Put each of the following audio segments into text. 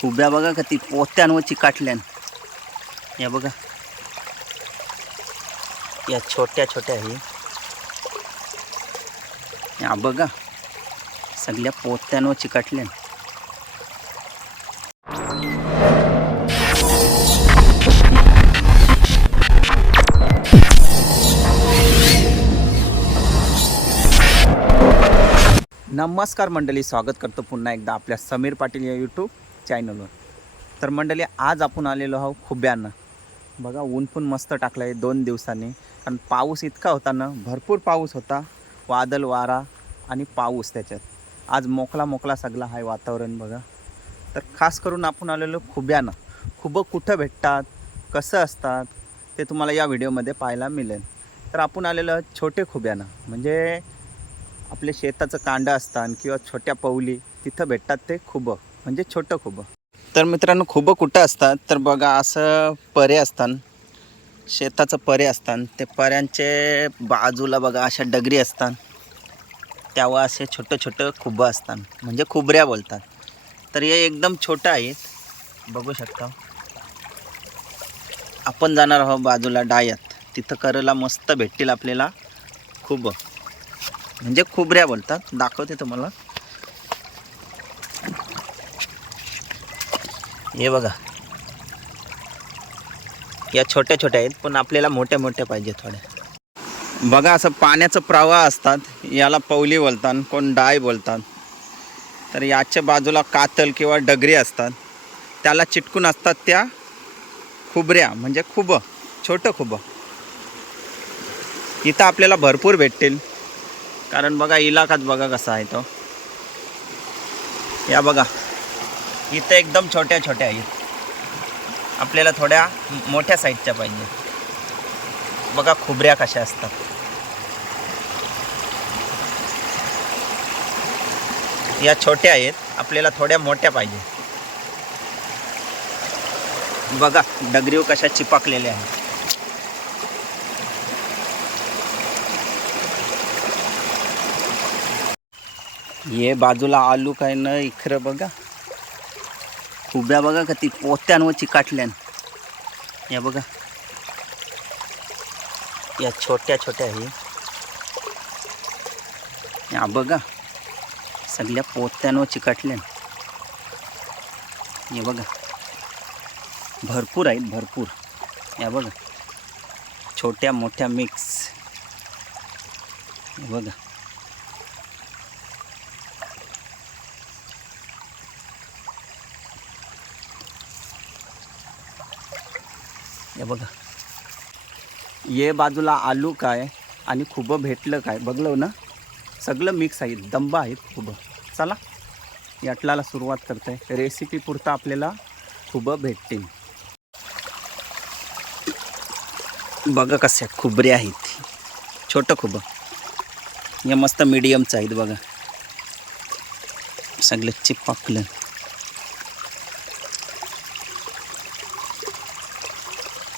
खुब्या बघा का ती पोत्यांवर चिकाटल्यान या बघा. या छोट्या छोट्या आहे या बघा. सगळ्या पोत्यांवर चिकाटल्यान नमस्कार मंडळी, स्वागत करतो समीर पाटील यूट्यूब चॅनलवर तर मंडळी आज आपण आलेलो आहोत खुब्यानं. बघा ऊन पण मस्त टाकलं आहे दोन दिवसांनी. कारण पाऊस इतका होता ना भरपूर पाऊस होता. वादळ वारा आणि पाऊस त्याच्यात. आज मोकला मोकला सगळा आहे वातावरण बघा. तर खास करून आपण आलेलो खुब्यानं. खुबं कुठं भेटतात कसं असतात ते तुम्हाला या व्हिडिओमध्ये पाहायला मिळेल. तर आपण आलेलो आहोत छोटे खुब्यानं. म्हणजे आपले शेताचं कांडं असतात किंवा छोट्या पवली तिथं भेटतात ते खुबं. म्हणजे छोटं खोबं. तर मित्रांनो खूप कुठं असतात? तर बघा असं परे असतात. शेताचं परे असतात. ते पर्यांचे बाजूला बघा अशा डगरी असतात. त्यावर असे छोटं छोटं खुबं असतात. म्हणजे खुबऱ्या बोलतात. तर हे एकदम छोटं आहेत. बघू शकता. आपण जाणार आहोत बाजूला डायात. तिथं करायला मस्त भेटतील आपल्याला खुबं. म्हणजे खुबऱ्या बोलतात. दाखवते तुम्हाला. हे बघा. या छोट्या छोट्या आहेत पण आपल्याला मोठ्या मोठ्या पाहिजे थोड्या. बघा असं पाण्याचं प्रवाह असतात याला पवली बोलतात कोण डाय बोलतात. तर याच्या बाजूला कातल किंवा डगरी असतात. त्याला चिटकून असतात त्या खुबऱ्या म्हणजे खुबं छोटं खुबं. इथं आपल्याला भरपूर भेटतील. कारण बघा इलाकाच बघा कसा आहे तो. या बघा. इथं एकदम छोट्या छोट्या आहेत. आपल्याला थोड्या मोठ्या साईजच्या पाहिजे. बघा खुबऱ्या कशा असतात. या छोट्या आहेत. आपल्याला थोड्या मोठ्या पाहिजे. बघा डगरीव कशा चिपकलेल्या आहेत. ये बाजूला आलू काय न इखरं बघा. खुब्या बघा का ती पोत्यांवर चिकाटल्यान. या बघा. या छोट्या छोट्या आहे या बघा. सगळ्या पोत्यांवर चिकाटल्यान. हे बघा. भरपूर आहेत भरपूर. या बघा. छोट्या मोठ्या मिक्स बघा. हे बघा. ये बाजूला आलू काय आणि खुबं भेटलं काय? बघलं ना? सगळं मिक्स आहे. दंब आहेत खुबं चला याटलाला सुरुवात करते. रेसिपी पुरता आपल्याला खुबं भेटतील. बघा कसे खुबरे आहेत. छोटं खुबं हे मस्त मिडियमचं आहेत बघा. सगळं चिपकलं.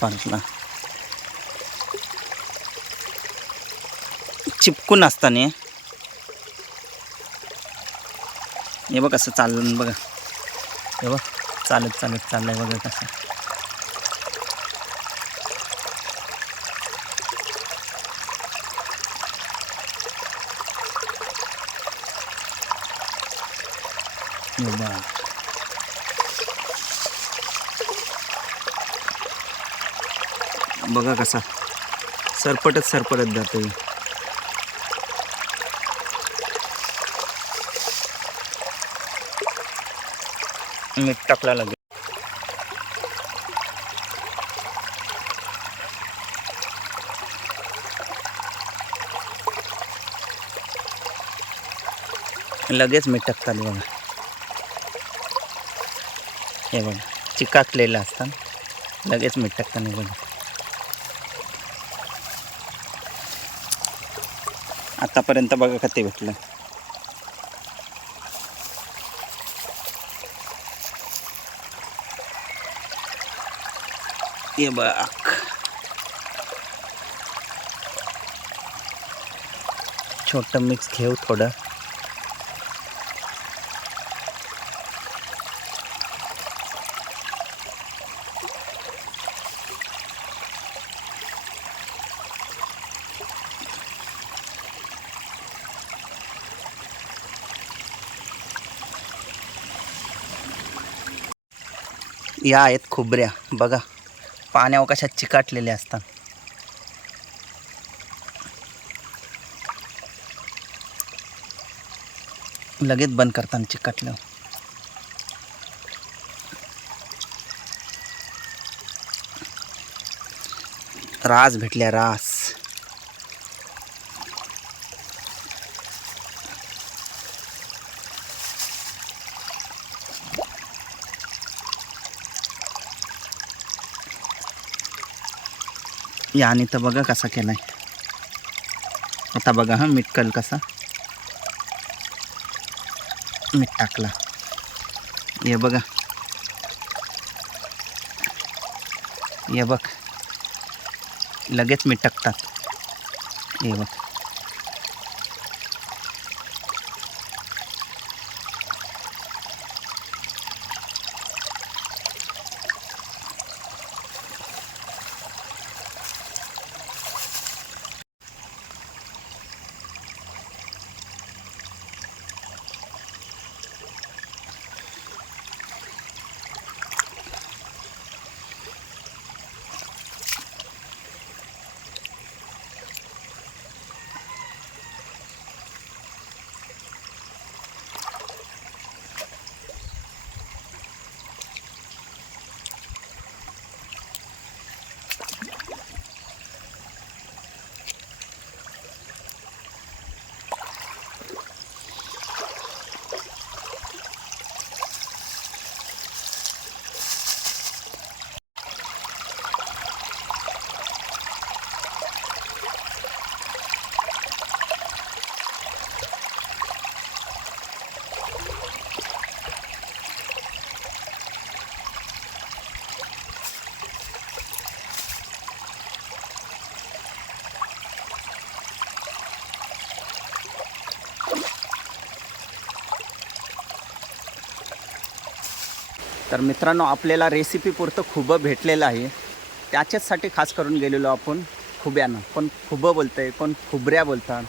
पार्कला चिपकून असताना. हे बघ कसं चाललं बघा. हे बघ चालत चालत चाललंय बघा कसं. हे बघा कसा. सरपटच सरपटत जातो मीठ टाकला लागेल लगेच मीठ टाकतात बघा. हे बघा चिकाकलेलं असतात लगेच मीठ टाकताना बघा. आत्तापर्यंत बघा खते भेटलं. हे बघ. छोटं मिक्स घेऊ थोडं. या आहेत खोबऱ्या. बघा पाण्यावर कशा चिकाटलेल्या असतात. लगेच बंद करताना चिकाटल्यावर. रास भेटल्या रास. याने तर बघा कसा आहे आता बघा हां मीठ कल कसा. मीठ टाकला. हे बघा. हे बघ. लगेच मीठ टाकतात हे बघ. तर मित्रांनो आपल्याला रेसिपी पुरतं खुबं भेटलेलं आहे. त्याच्याचसाठी खास करून गेलेलो आपण. खुब्यानं. कोण खुबं बोलतंय कोण खुबऱ्या बोलतात.